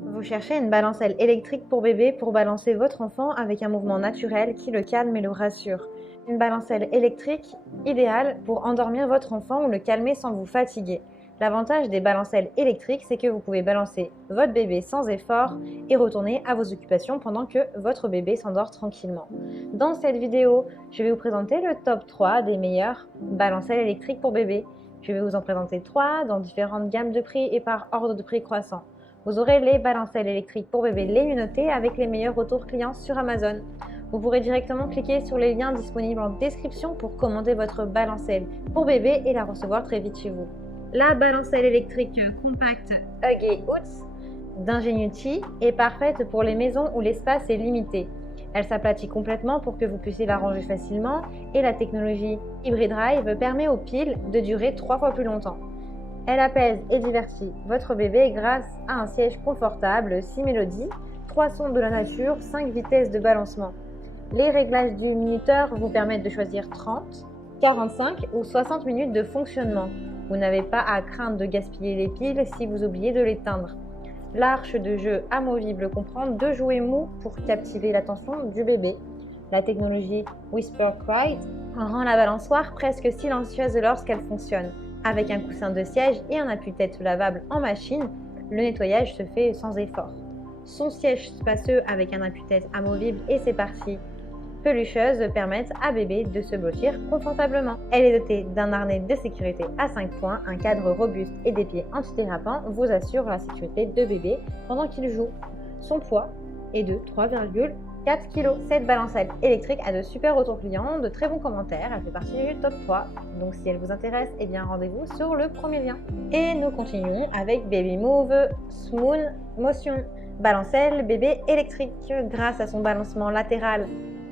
Vous cherchez une balancelle électrique pour bébé pour balancer votre enfant avec un mouvement naturel qui le calme et le rassure. Une balancelle électrique idéale pour endormir votre enfant ou le calmer sans vous fatiguer. L'avantage des balancelles électriques, c'est que vous pouvez balancer votre bébé sans effort et retourner à vos occupations pendant que votre bébé s'endort tranquillement. Dans cette vidéo, je vais vous présenter le top 3 des meilleures balancelles électriques pour bébé. Je vais vous en présenter 3 dans différentes gammes de prix et par ordre de prix croissant. Vous aurez les balancelles électriques pour bébé les lunetés avec les meilleurs retours clients sur Amazon. Vous pourrez directement cliquer sur les liens disponibles en description pour commander votre balancelle pour bébé et la recevoir très vite chez vous. La balancelle électrique compacte Huggy Hoots d'Ingenuity est parfaite pour les maisons où l'espace est limité. Elle s'aplatit complètement pour que vous puissiez la ranger facilement et la technologie Hybrid Drive permet aux piles de durer 3 fois plus longtemps. Elle apaise et divertit votre bébé grâce à un siège confortable, 6 mélodies, 3 sons de la nature, 5 vitesses de balancement. Les réglages du minuteur vous permettent de choisir 30, 45 ou 60 minutes de fonctionnement. Vous n'avez pas à craindre de gaspiller les piles si vous oubliez de l'éteindre. L'arche de jeu amovible comprend 2 jouets mous pour captiver l'attention du bébé. La technologie Whisper Quiet rend la balançoire presque silencieuse lorsqu'elle fonctionne. Avec un coussin de siège et un appuie-tête lavable en machine, le nettoyage se fait sans effort. Son siège spacieux avec un appuie-tête amovible et ses parties pelucheuses permettent à bébé de se blottir confortablement. Elle est dotée d'un harnais de sécurité à 5 points, un cadre robuste et des pieds antidérapants vous assurent la sécurité de bébé pendant qu'il joue. Son poids est de 3,4 kg. Cette balancelle électrique a de super retours clients, de très bons commentaires, elle fait partie du top 3. Donc si elle vous intéresse, eh bien rendez-vous sur le premier lien. Et nous continuons avec Baby Move Smooth Motion. Balancelle bébé électrique. Grâce à son balancement latéral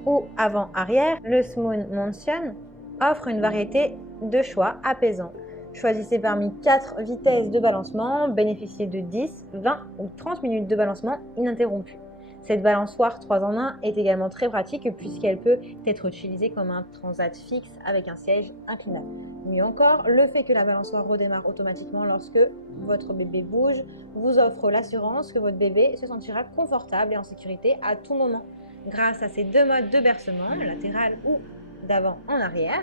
ou avant-arrière, le Smooth Motion offre une variété de choix apaisants. Choisissez parmi 4 vitesses de balancement, bénéficiez de 10, 20 ou 30 minutes de balancement ininterrompu. Cette balançoire 3 en 1 est également très pratique puisqu'elle peut être utilisée comme un transat fixe avec un siège inclinable. Mieux encore, le fait que la balançoire redémarre automatiquement lorsque votre bébé bouge vous offre l'assurance que votre bébé se sentira confortable et en sécurité à tout moment. Grâce à ces 2 modes de bercement, latéral ou d'avant en arrière,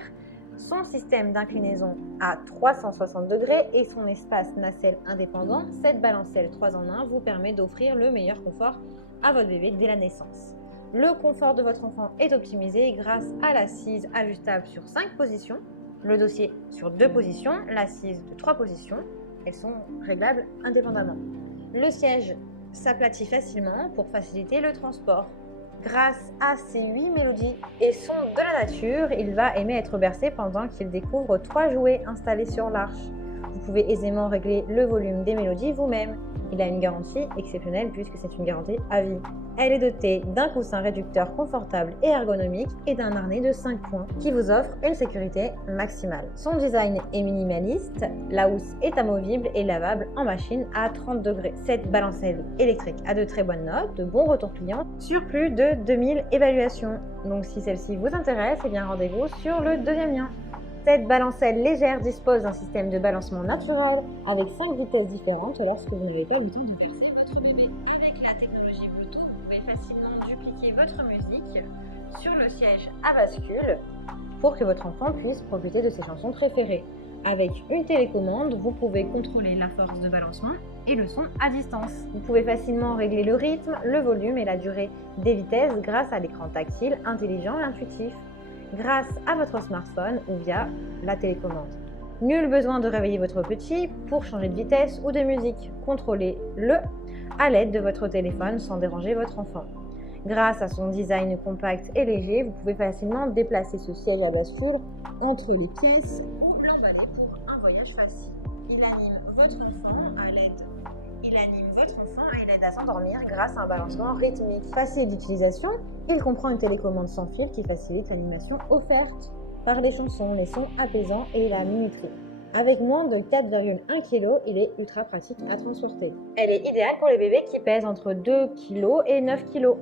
son système d'inclinaison à 360 degrés et son espace nacelle indépendant, cette balancelle 3 en 1 vous permet d'offrir le meilleur confort à votre bébé dès la naissance. Le confort de votre enfant est optimisé grâce à l'assise ajustable sur 5 positions, le dossier sur 2 positions, l'assise de 3 positions. Elles sont réglables indépendamment. Le siège s'aplatit facilement pour faciliter le transport. Grâce à ses 8 mélodies et sons de la nature, il va aimer être bercé pendant qu'il découvre 3 jouets installés sur l'arche. Vous pouvez aisément régler le volume des mélodies vous-même. Il a une garantie exceptionnelle puisque c'est une garantie à vie. Elle est dotée d'un coussin réducteur confortable et ergonomique et d'un harnais de 5 points qui vous offre une sécurité maximale. Son design est minimaliste, la housse est amovible et lavable en machine à 30 degrés. Cette balancelle électrique a de très bonnes notes, de bons retours clients sur plus de 2000 évaluations. Donc si celle-ci vous intéresse, eh bien rendez-vous sur le deuxième lien. Cette balancelle légère dispose d'un système de balancement naturel avec 5 vitesses différentes lorsque vous n'avez pas le temps de bercer votre bébé. Avec la technologie Bluetooth, vous pouvez facilement dupliquer votre musique sur le siège à bascule pour que votre enfant puisse profiter de ses chansons préférées. Avec une télécommande, vous pouvez contrôler la force de balancement et le son à distance. Vous pouvez facilement régler le rythme, le volume et la durée des vitesses grâce à l'écran tactile, intelligent et intuitif, grâce à votre smartphone ou via la télécommande. Nul besoin de réveiller votre petit pour changer de vitesse ou de musique. Contrôlez-le à l'aide de votre téléphone sans déranger votre enfant. Grâce à son design compact et léger, vous pouvez facilement déplacer ce siège à bascule entre les pièces ou l'emballer pour un voyage facile. Il anime votre enfant à l'aide à s'endormir grâce à un balancement rythmique. Facile d'utilisation, il comprend une télécommande sans fil qui facilite l'animation offerte par les chansons, les sons apaisants et la minuterie. Avec moins de 4,1 kg, il est ultra pratique à transporter. Elle est idéale pour les bébés qui pèsent entre 2 kg et 9 kg.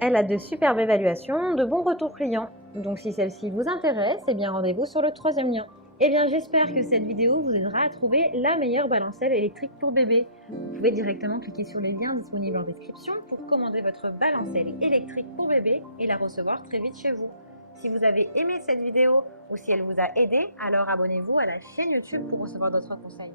Elle a de superbes évaluations, de bons retours clients. Donc si celle-ci vous intéresse, eh bien rendez-vous sur le troisième lien. Eh bien, j'espère que cette vidéo vous aidera à trouver la meilleure balancelle électrique pour bébé. Vous pouvez directement cliquer sur les liens disponibles en description pour commander votre balancelle électrique pour bébé et la recevoir très vite chez vous. Si vous avez aimé cette vidéo ou si elle vous a aidé, alors abonnez-vous à la chaîne YouTube pour recevoir d'autres conseils.